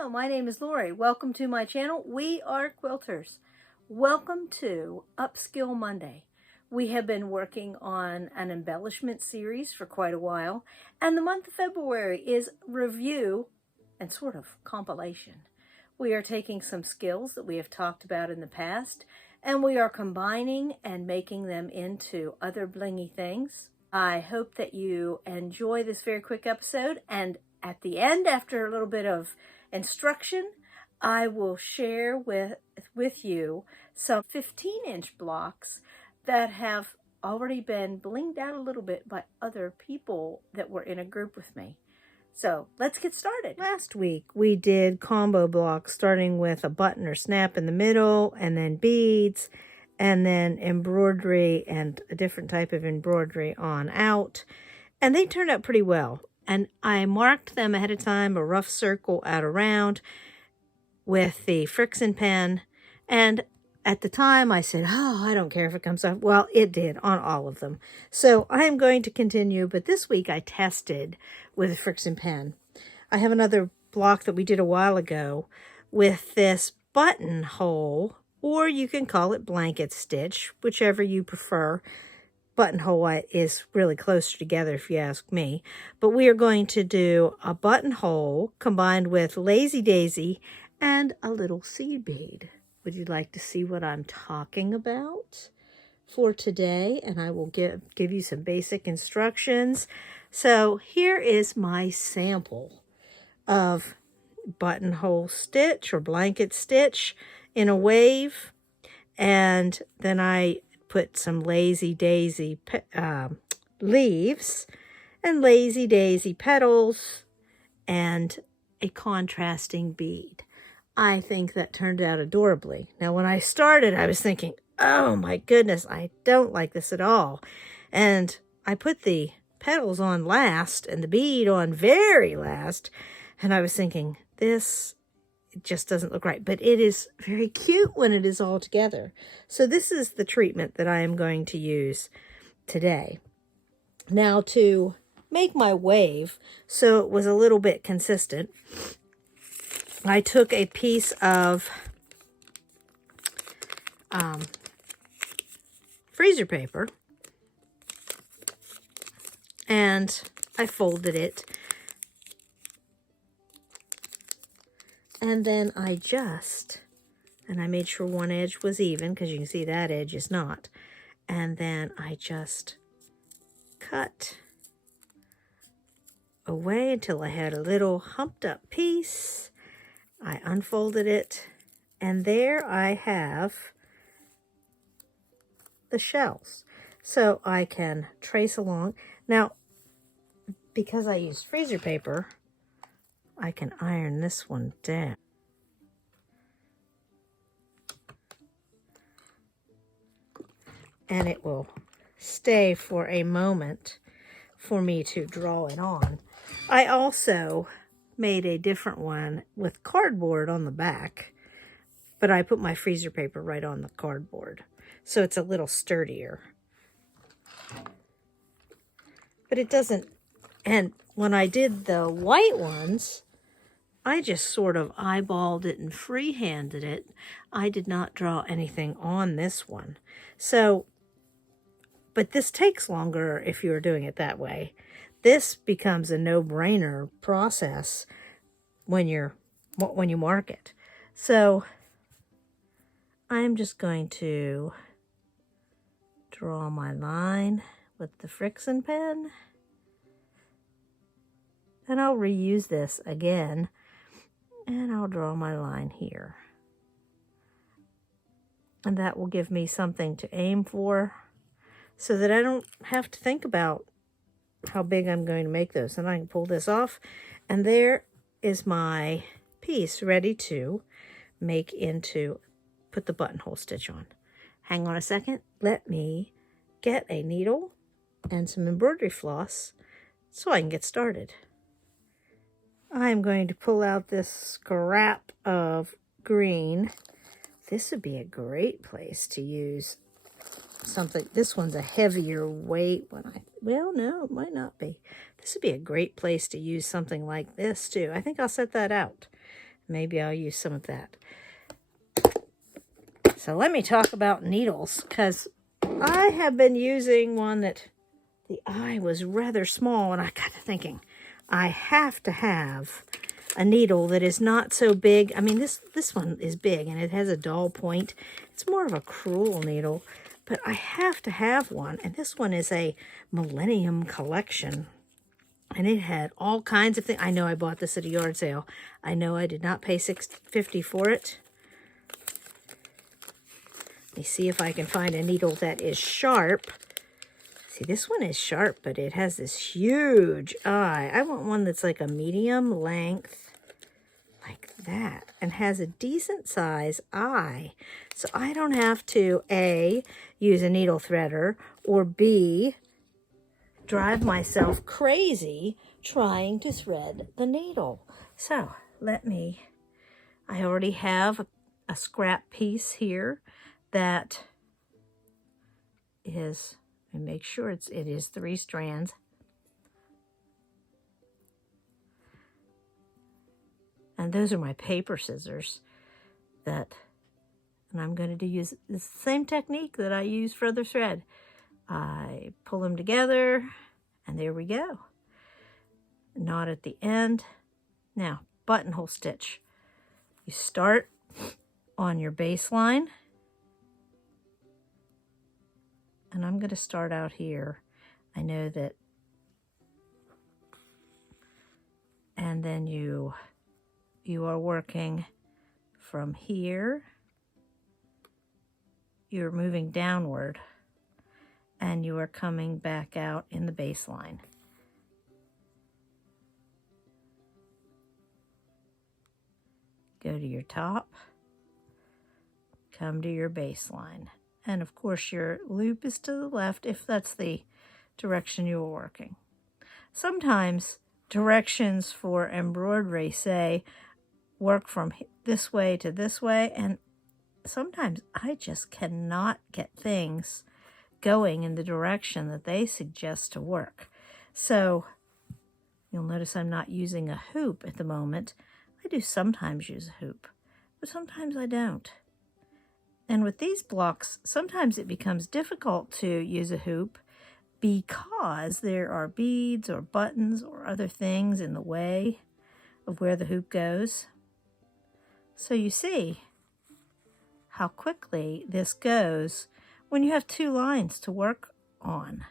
Hello, my name is Lori. Welcome to my channel. We are quilters. Welcome to Upskill Monday. We have been working on an embellishment series for quite a while, and the month of February is review and sort of compilation. We are taking some skills that we have talked about in the past, and we are combining and making them into other blingy things. I hope that you enjoy this very quick episode, and at the end, after a little bit of instruction, I will share with you some 15-inch blocks that have already been blinged out a little bit by other people that were in a group with me. So let's get started. Last week we did combo blocks starting with a button or snap in the middle, and then beads, and then embroidery and a different type of embroidery on out. And they turned out pretty well. And I marked them ahead of time, a rough circle out around with the friction pen. And at the time I said, oh, I don't care if it comes off. Well, it did on all of them. So I'm going to continue, but this week I tested with a friction pen. I have another block that we did a while ago with this buttonhole, or you can call it blanket stitch, whichever you prefer. Buttonhole is really closer together if you ask me, but we are going to do a buttonhole combined with lazy daisy and a little seed bead. Would you like to see what I'm talking about for today? And I will give you some basic instructions. So here is my sample of buttonhole stitch or blanket stitch in a wave, and then I put some lazy daisy leaves and lazy daisy petals and a contrasting bead. I think that turned out adorably. Now, when I started, I was thinking, oh my goodness, I don't like this at all. And I put the petals on last and the bead on very last. And I was thinking, it just doesn't look right, but it is very cute when it is all together. So this is the treatment that I am going to use today. Now, to make my wave so it was a little bit consistent, I took a piece of freezer paper and I folded it. And then I made sure one edge was even, because you can see that edge is not. And then I just cut away until I had a little humped up piece. I unfolded it, and there I have the shells. So I can trace along. Now, because I used freezer paper, I can iron this one down. And it will stay for a moment for me to draw it on. I also made a different one with cardboard on the back, but I put my freezer paper right on the cardboard, so it's a little sturdier. But it doesn't, and when I did the white ones, I just sort of eyeballed it and freehanded it. I did not draw anything on this one. So, but this takes longer if you're doing it that way. This becomes a no-brainer process when you mark it. So, I'm just going to draw my line with the friction pen. And I'll reuse this again. And I'll draw my line here. And that will give me something to aim for so that I don't have to think about how big I'm going to make those. And I can pull this off. And there is my piece ready to put the buttonhole stitch on. Hang on a second. Let me get a needle and some embroidery floss so I can get started. I'm going to pull out this scrap of green. This would be a great place to use something. This one's a heavier weight well, no, it might not be. This would be a great place to use something like this too. I think I'll set that out. maybe I'll use some of that. So let me talk about needles, because I have been using one that the eye was rather small, and I got to thinking, I have to have a needle that is not so big. I mean, this one is big, and it has a dull point. It's more of a cruel needle, but I have to have one, and this one is a Millennium Collection. And it had all kinds of things. I know I bought this at a yard sale. I know I did not pay $6.50 for it. Let me see if I can find a needle that is sharp. See, this one is sharp, but it has this huge eye. I want one that's like a medium length, like that, and has a decent size eye. So I don't have to, A, use a needle threader, or B, drive myself crazy trying to thread the needle. So I already have a scrap piece here that is, and make sure it is 3 strands. And those are my paper scissors and I'm going to use the same technique that I use for other thread. I pull them together, and there we go. Knot at the end. Now, buttonhole stitch. You start on your baseline, and I'm going to start out here. I know that, and then you are working from here. You're moving downward, and you are coming back out in the baseline. Go to your top, come to your baseline. And of course your loop is to the left if that's the direction you are working. Sometimes directions for embroidery say work from this way to this way, and sometimes I just cannot get things going in the direction that they suggest to work. So you'll notice I'm not using a hoop at the moment. I do sometimes use a hoop, but sometimes I don't. And with these blocks, sometimes it becomes difficult to use a hoop because there are beads or buttons or other things in the way of where the hoop goes. So you see how quickly this goes when you have 2 lines to work on.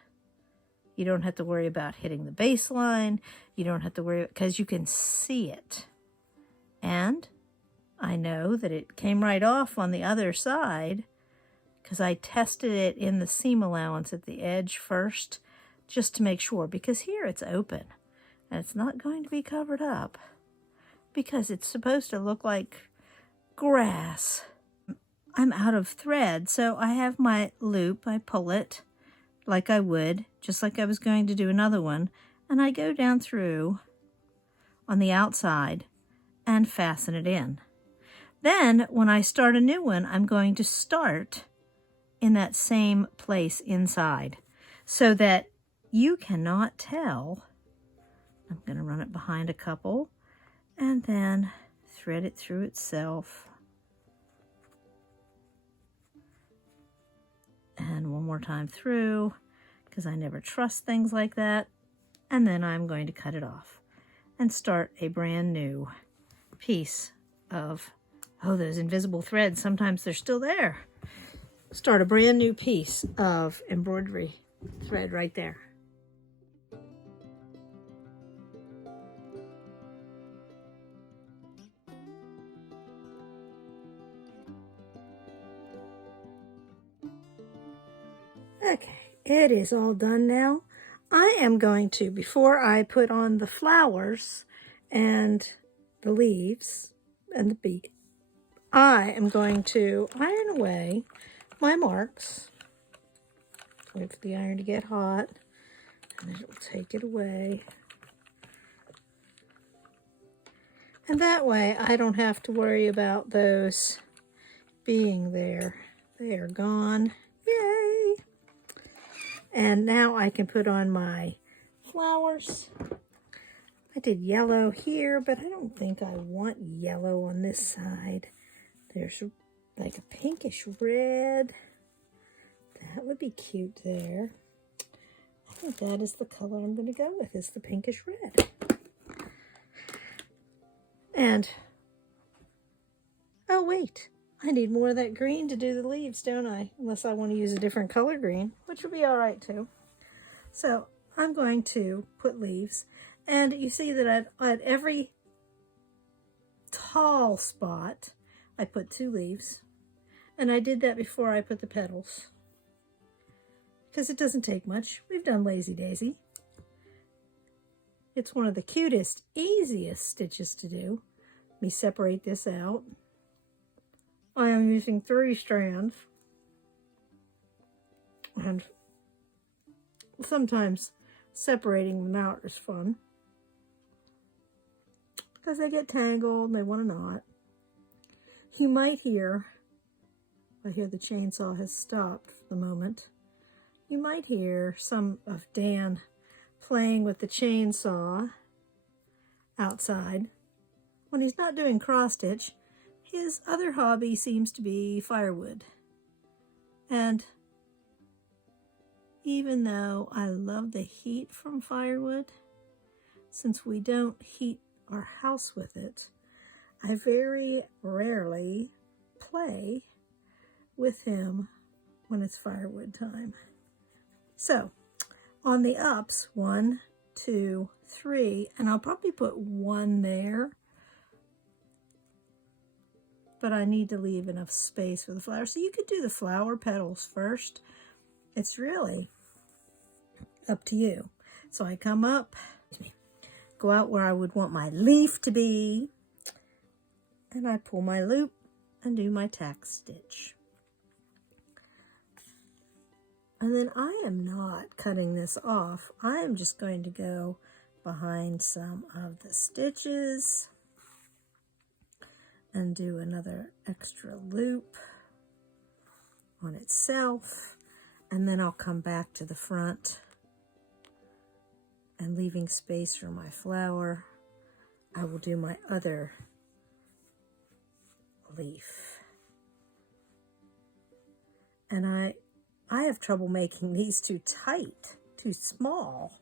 You don't have to worry about hitting the baseline. You don't have to worry, because you can see it. And I know that it came right off on the other side because I tested it in the seam allowance at the edge first, just to make sure, because here it's open and it's not going to be covered up because it's supposed to look like grass. I'm out of thread, so I have my loop. I pull it like I would, just like I was going to do another one, and I go down through on the outside and fasten it in. Then when I start a new one, I'm going to start in that same place inside so that you cannot tell. I'm going to run it behind a couple and then thread it through itself. And one more time through, because I never trust things like that. And then I'm going to cut it off and start a brand new piece of, oh, those invisible threads, sometimes they're still there. Start a brand new piece of embroidery thread right there. Okay, it is all done now. I am going to, before I put on the flowers and the leaves and the bead, I am going to iron away my marks. Wait for the iron to get hot, and then it will take it away. And that way I don't have to worry about those being there. They are gone. Yay! And now I can put on my flowers. I did yellow here, but I don't think I want yellow on this side. There's like a pinkish red. That would be cute there. I think that is the color I'm going to go with, is the pinkish red. And, oh wait, I need more of that green to do the leaves, don't I? Unless I want to use a different color green, which would be all right too. So I'm going to put leaves. And you see that at every tall spot, I put 2 leaves. And I did that before I put the petals, because it doesn't take much. We've done Lazy Daisy. It's one of the cutest, easiest stitches to do. Let me separate this out. I am using 3 strands. And sometimes separating them out is fun, because they get tangled and they want to knot. You might hear, I hear the chainsaw has stopped for the moment. You might hear some of Dan playing with the chainsaw outside. When he's not doing cross stitch, his other hobby seems to be firewood. And even though I love the heat from firewood, since we don't heat our house with it, I very rarely play with him when it's firewood time. So on the ups, 1, 2, 3, and I'll probably put 1 there, but I need to leave enough space for the flower. So you could do the flower petals first. It's really up to you. So I come up, go out where I would want my leaf to be, and I pull my loop and do my tack stitch. And then I am not cutting this off. I am just going to go behind some of the stitches and do another extra loop on itself. And then I'll come back to the front, and leaving space for my flower, I will do my other leaf. And I have trouble making these too tight, too small.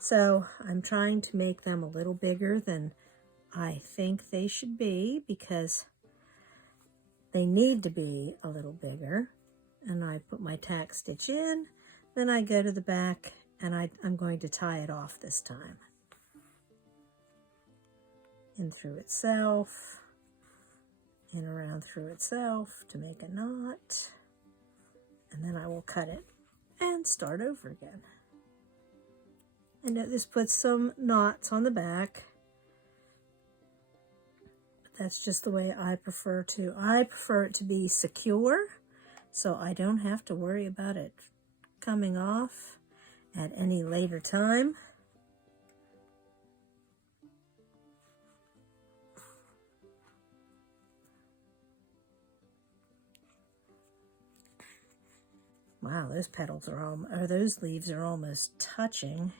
So I'm trying to make them a little bigger than I think they should be, because they need to be a little bigger. And I put my tack stitch in, then I go to the back, and I'm going to tie it off this time. In through itself, in around through itself to make a knot, and then I will cut it and start over again. I know this puts some knots on the back, but that's just the way I prefer to. I prefer it to be secure, so I don't have to worry about it coming off at any later time. Wow, those petals are those leaves are almost touching.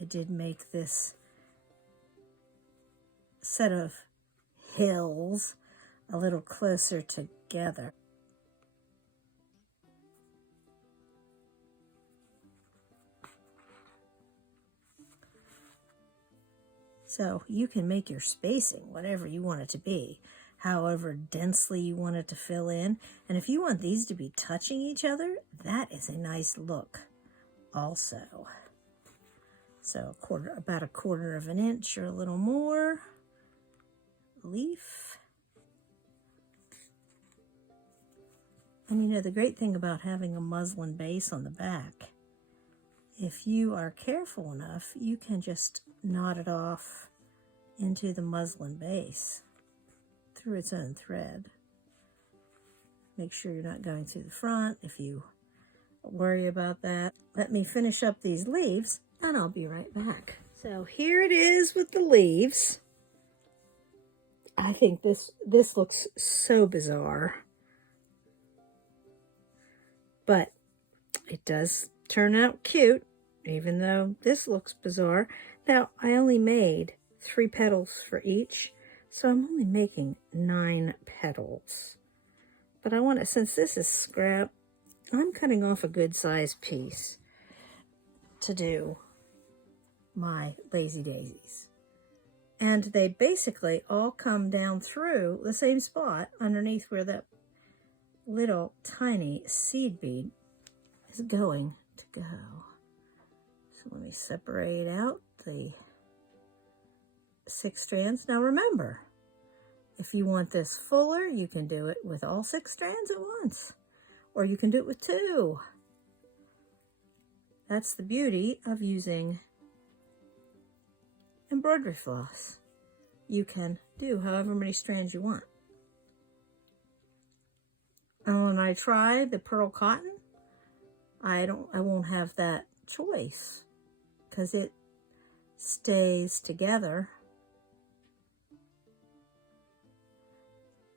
I did make this set of hills a little closer together. So you can make your spacing whatever you want it to be, however densely you want it to fill in. And if you want these to be touching each other, that is a nice look also. So about a quarter of an inch or a little more leaf. And you know, the great thing about having a muslin base on the back, if you are careful enough, you can just knot it off into the muslin base through its own thread. Make sure you're not going through the front if you worry about that. Let me finish up these leaves and I'll be right back. So here it is with the leaves. I think this looks so bizarre, but it does turn out cute. even though this looks bizarre. Now, I only made 3 petals for each, so I'm only making 9 petals. But I want to, since this is scrap, I'm cutting off a good sized piece to do my lazy daisies. And they basically all come down through the same spot underneath where that little tiny seed bead is going to go. So let me separate out the 6 strands. Now remember, if you want this fuller, you can do it with all 6 strands at once, or you can do it with 2. That's the beauty of using embroidery floss. You can do however many strands you want. And when I try the pearl cotton, I won't have that choice because it stays together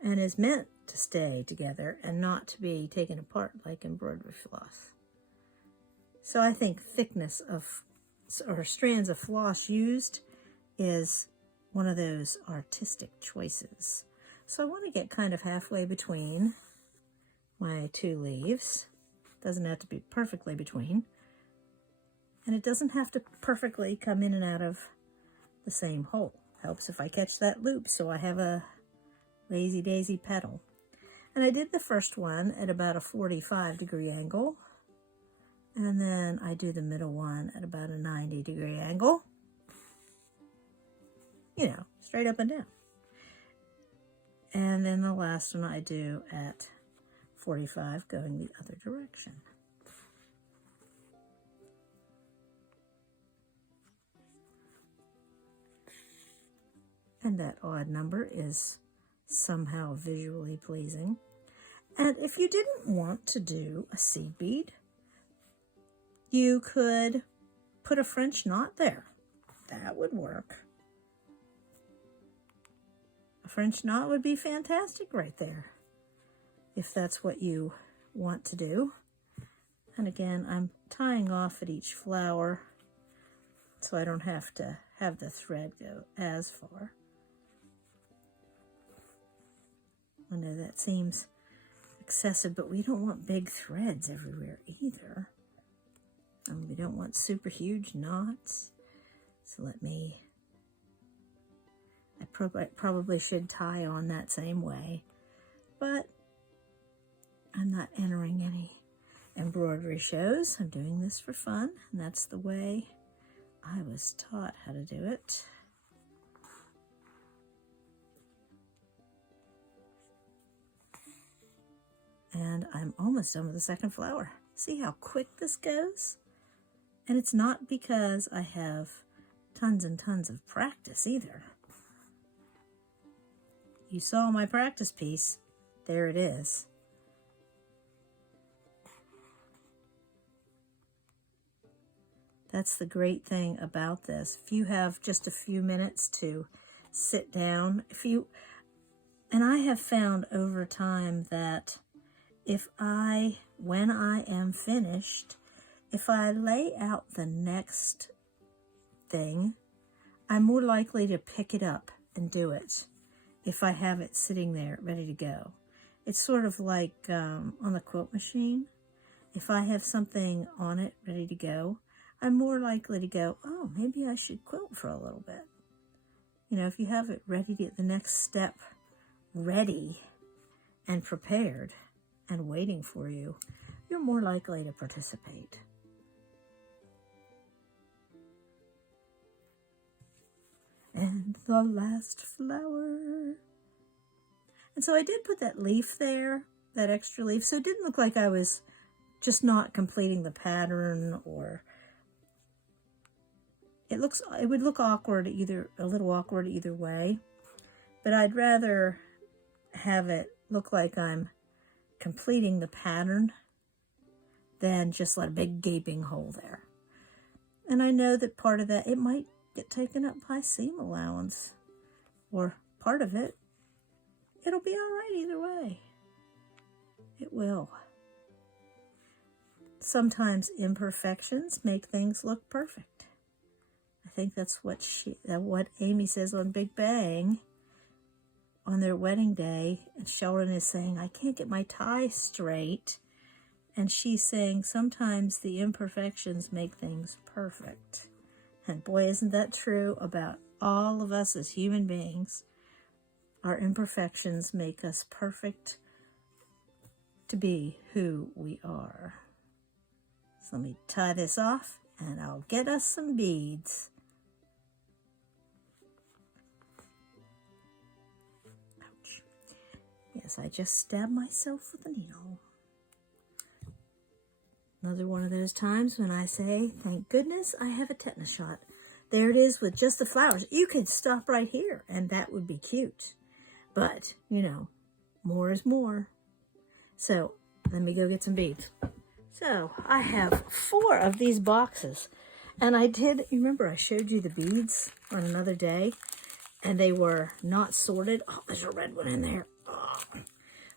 and is meant to stay together and not to be taken apart like embroidery floss. So I think thickness of or strands of floss used is one of those artistic choices. So I want to get kind of halfway between my 2 leaves. Doesn't have to be perfectly between. And it doesn't have to perfectly come in and out of the same hole. Helps if I catch that loop so I have a lazy daisy petal. And I did the first one at about a 45-degree angle. And then I do the middle one at about a 90-degree angle. You know, straight up and down. And then the last one I do at 45 going the other direction. And that odd number is somehow visually pleasing. And if you didn't want to do a seed bead, you could put a French knot there. That would work. A French knot would be fantastic right there, if that's what you want to do. And again, I'm tying off at each flower so I don't have to have the thread go as far. I know that seems excessive, but we don't want big threads everywhere either. And we don't want super huge knots. So let me, I probably should tie on that same way, but I'm not entering any embroidery shows. I'm doing this for fun, and that's the way I was taught how to do it. And I'm almost done with the second flower. See how quick this goes? And it's not because I have tons and tons of practice either. You saw my practice piece. There it is. That's the great thing about this. If you have just a few minutes to sit down, and I have found over time that when I am finished, if I lay out the next thing, I'm more likely to pick it up and do it if I have it sitting there ready to go. It's sort of like on the quilt machine. If I have something on it ready to go, I'm more likely to go, oh, maybe I should quilt for a little bit. You know, if you have it ready to get the next step ready and prepared and waiting for you, you're more likely to participate. And the last flower. And so I did put that leaf there, that extra leaf, so it didn't look like I was just not completing the pattern, or it would look awkward a little awkward either way. But I'd rather have it look like I'm completing the pattern than just let a big gaping hole there. And I know that part of that, it might get taken up by seam allowance, or part of it. It'll be all right either way. It will. sometimes imperfections make things look perfect. I think that's what Amy says on Big Bang on their wedding day. And Sheldon is saying, I can't get my tie straight. And she's saying, sometimes the imperfections make things perfect. And boy, isn't that true about all of us as human beings. Our imperfections make us perfect to be who we are. So let me tie this off and I'll get us some beads. Ouch. Yes, I just stabbed myself with a needle. Another one of those times when I say, thank goodness I have a tetanus shot. There it is with just the flowers. You could stop right here and that would be cute. But, you know, more is more. So let me go get some beads. So I have 4 of these boxes. And you remember I showed you the beads on another day? And they were not sorted. Oh, there's a red one in there. Oh.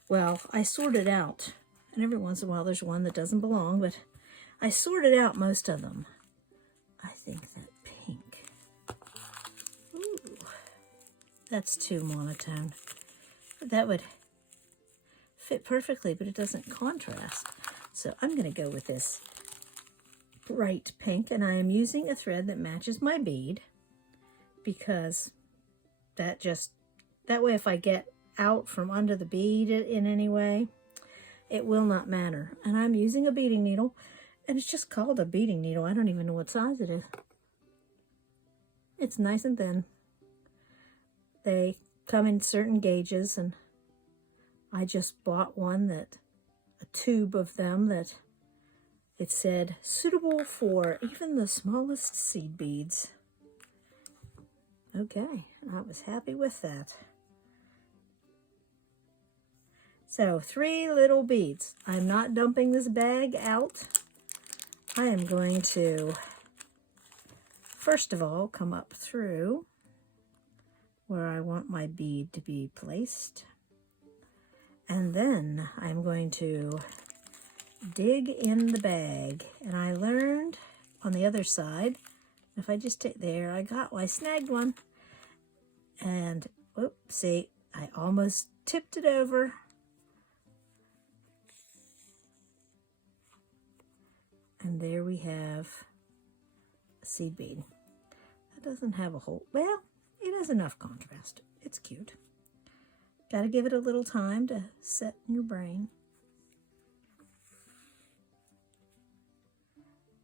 Well, I sorted out. And every once in a while there's one that doesn't belong, but I sorted out most of them. I think that pink. Ooh, that's too monotone. That would fit perfectly, but it doesn't contrast. So I'm going to go with this bright pink, and I am using a thread that matches my bead because that way if I get out from under the bead in any way, it will not matter. And I'm using a beading needle, and it's just called a beading needle. I don't even know what size it is. It's nice and thin. They come in certain gauges, and I just bought a tube of them that it said suitable for even the smallest seed beads. Okay, I was happy with that. So 3 little beads. I'm not dumping this bag out. I am going to, first of all, come up through where I want my bead to be placed. And then I'm going to dig in the bag. And I learned on the other side, if I just take there, I snagged one. And, see, I almost tipped it over. And there we have a seed bead. That doesn't have a hole. Well, it has enough contrast. It's cute. Got to give it a little time to set in your brain.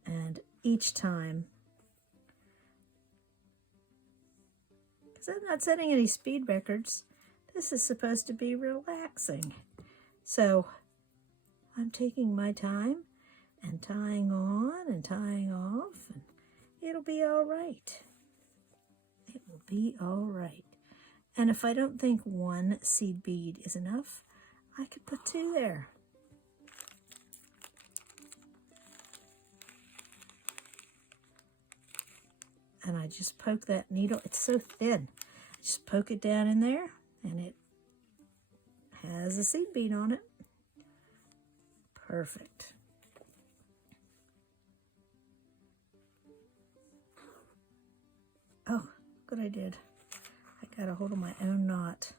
And each time, because I'm not setting any speed records, this is supposed to be relaxing. So I'm taking my time and tying on and tying off, and it'll be all right. It will be all right. And if I don't think 1 seed bead is enough, I could put 2 there. And I just poke that needle. It's so thin. I just poke it down in there, and it has a seed bead on it. Perfect. Oh, good I did. I got a hold of my own knot.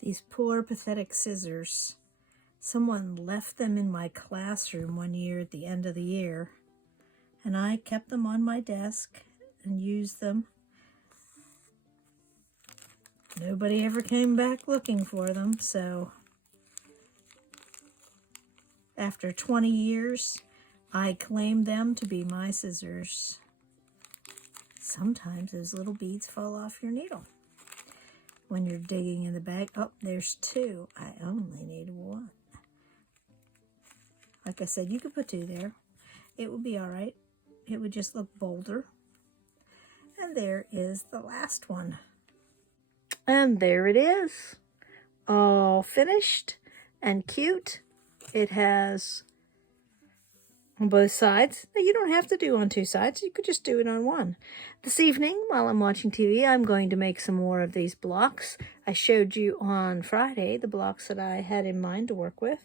These poor, pathetic scissors. Someone left them in my classroom one year at the end of the year, and I kept them on my desk and used them. Nobody ever came back looking for them, so after 20 years, I claimed them to be my scissors. Sometimes those little beads fall off your needle when you're digging in the bag. Oh, there's 2. I only need 1. Like I said, you could put 2 there. It would be all right. It would just look bolder. And there is the last one. And there it is. All finished and cute It has on both sides. Now, you don't have to do on two sides. You could just do it on one. This evening, while I'm watching TV, I'm going to make some more of these blocks. I showed you on Friday the blocks that I had in mind to work with.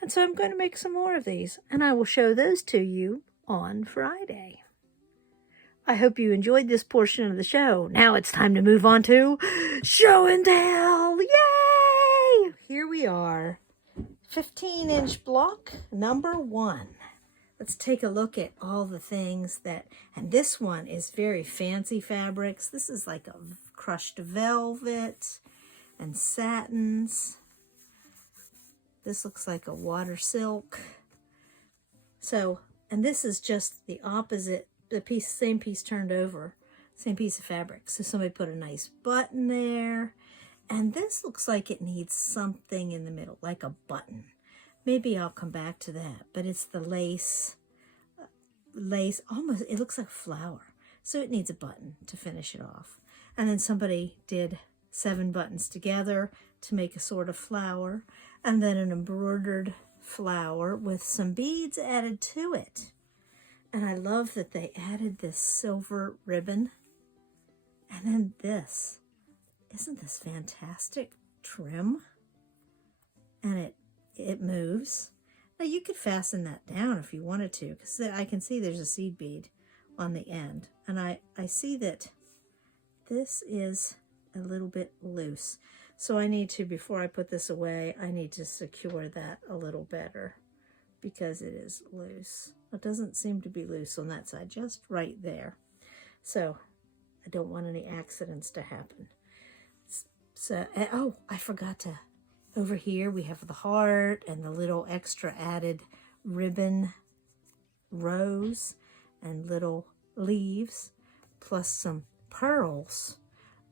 And so I'm going to make some more of these. And I will show those to you on Friday. I hope you enjoyed this portion of the show. Now it's time to move on to show and tell. Yay! Here we are. 15-inch block number 1. Let's take a look at all the things that, and this one is very fancy fabrics. This is like a crushed velvet and satins. This looks like a water silk. So, and this is just the opposite, the piece, same piece turned over, same piece of fabric. So somebody put a nice button there. And this looks like it needs something in the middle, like a button. Maybe I'll come back to that, but it's the lace, almost, it looks like a flower. So it needs a button to finish it off. And then somebody did 7 buttons together to make a sort of flower, and then an embroidered flower with some beads added to it. And I love that they added this silver ribbon. And then this. Isn't this fantastic trim? And it moves. Now you could fasten that down if you wanted to, because I can see there's a seed bead on the end. And I see that this is a little bit loose. So I need to, before I put this away, I need to secure that a little better because it is loose. It doesn't seem to be loose on that side, just right there. So I don't want any accidents to happen. So, oh, I forgot to, over here we have the heart and the little extra added ribbon rows and little leaves, plus some pearls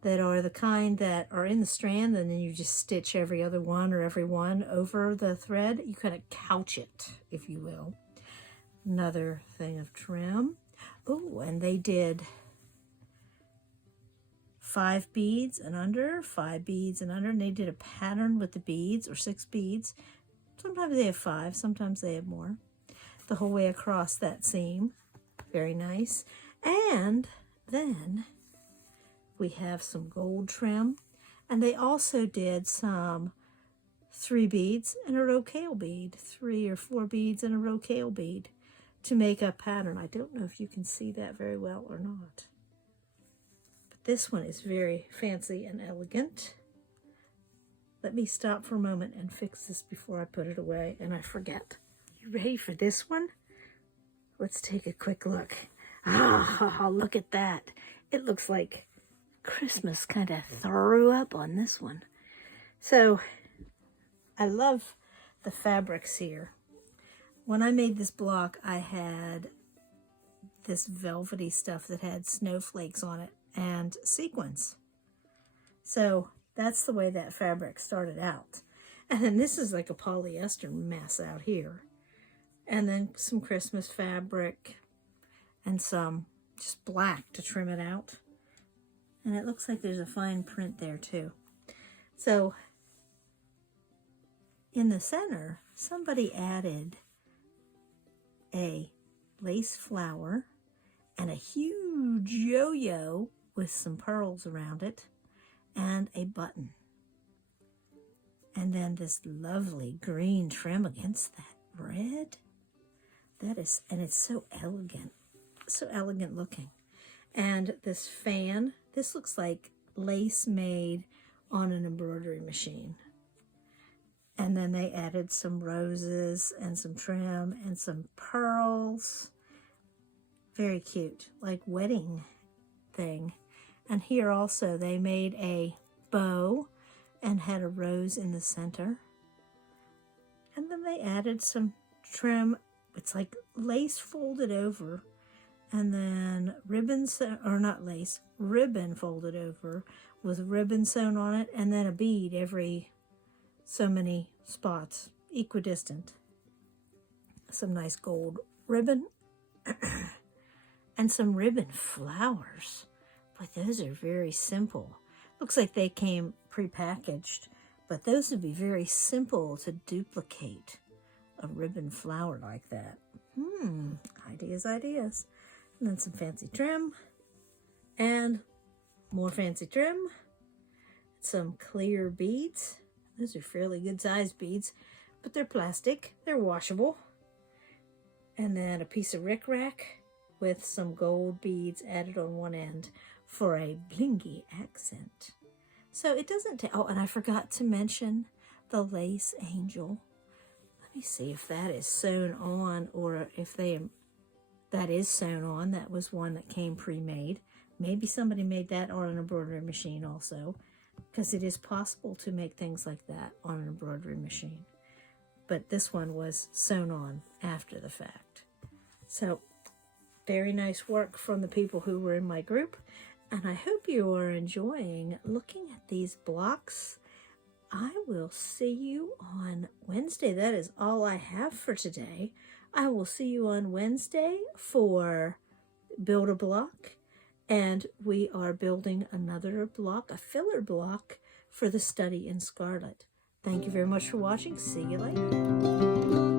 that are the kind that are in the strand, and then you just stitch every other one or every one over the thread. You kind of couch it, if you will. Another thing of trim. Oh, and they did 5 beads and under, 5 beads and under, and they did a pattern with the beads, or 6 beads. Sometimes they have 5, sometimes they have more. The whole way across that seam. Very nice. And then we have some gold trim, and they also did some 3 beads and a roquille bead, 3 or 4 beads and a roquille bead to make a pattern. I don't know if you can see that very well or not. This one is very fancy and elegant. Let me stop for a moment and fix this before I put it away and I forget. You ready for this one? Let's take a quick look. Ah, look at that. It looks like Christmas kind of threw up on this one. So I love the fabrics here. When I made this block, I had this velvety stuff that had snowflakes on it and sequins. So that's the way that fabric started out. And then this is like a polyester mess out here. And then some Christmas fabric and some just black to trim it out. And it looks like there's a fine print there too. So in the center, somebody added a lace flower and a huge yo-yo with some pearls around it and a button. And then this lovely green trim against that red. That is, and it's so elegant looking. And this fan, this looks like lace made on an embroidery machine. And then they added some roses and some trim and some pearls. Very cute, like wedding thing. And here also they made a bow and had a rose in the center. And then they added some trim. It's like lace folded over, and then ribbons, or not lace, ribbon folded over with ribbon sewn on it, and then a bead every so many spots, equidistant. Some nice gold ribbon and some ribbon flowers. But those are very simple. Looks like they came prepackaged, but those would be very simple to duplicate. a ribbon flower like that. Ideas, ideas. And then some fancy trim. And more fancy trim. Some clear beads. Those are fairly good sized beads, but they're plastic. They're washable. And then a piece of rickrack with some gold beads added on one end for a blingy accent. So it doesn't take, oh, and I forgot to mention the lace angel. Let me see if that is sewn on, or if that is sewn on. That was one that came pre-made. Maybe somebody made that on an embroidery machine also, because it is possible to make things like that on an embroidery machine. But this one was sewn on after the fact. So very nice work from the people who were in my group. And I hope you are enjoying looking at these blocks. I will see you on Wednesday. That is all I have for today. I will see you on Wednesday for Build a Block. And we are building another block, a filler block, for the Study in Scarlet. Thank you very much for watching. See you later.